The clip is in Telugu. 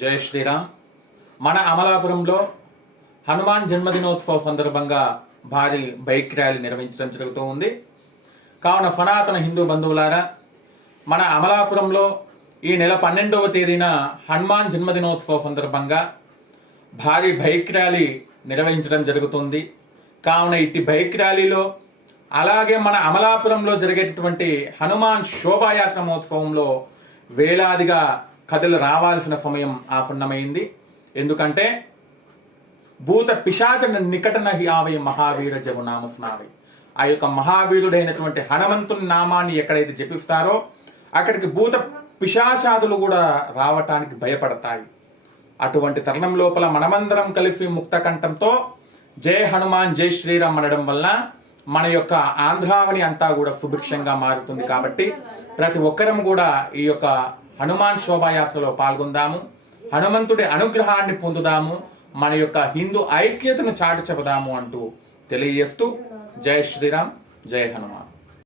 జై శ్రీరామ్. మన అమలాపురంలో హనుమాన్ జన్మదినోత్సవ సందర్భంగా భారీ బైక్ ర్యాలీ నిర్వహించడం జరుగుతూ ఉంది. కావున సనాతన హిందూ బంధువులారా, మన అమలాపురంలో ఈ నెల 12వ తేదీన హనుమాన్ జన్మదినోత్సవ సందర్భంగా భారీ బైక్ ర్యాలీ నిర్వహించడం జరుగుతుంది. కావున ఇట్టి బైక్ ర్యాలీలో అలాగే మన అమలాపురంలో జరిగేటటువంటి హనుమాన్ శోభాయాత్ర మహోత్సవంలో వేలాదిగా కథలు రావాల్సిన సమయం ఆసన్నమైంది. ఎందుకంటే భూత పిశాచ నికటన యావై మహావీర జగునామస్నావై, ఆ యొక్క మహావీరుడైనటువంటి హనుమంతుని నామాన్ని ఎక్కడైతే జపిస్తారో అక్కడికి భూత పిశాచాదులు కూడా రావటానికి భయపడతాయి. అటువంటి తరుణం లోపల మనమందరం కలిసి ముక్త కంఠంతో జై హనుమాన్ జై శ్రీరామ్ అనడం వల్ల మన యొక్క ఆంధ్రావని అంతా కూడా సుభిక్షంగా మారుతుంది. కాబట్టి ప్రతి ఒక్కరం కూడా ఈ యొక్క హనుమాన్ శోభాయాత్రలో పాల్గొందాము, హనుమంతుడి అనుగ్రహాన్ని పొందుదాము, మన యొక్క హిందూ ఐక్యతను చాటి చెబుదాము అంటూ తెలియజేస్తూ జై శ్రీరామ్, జై హనుమాన్.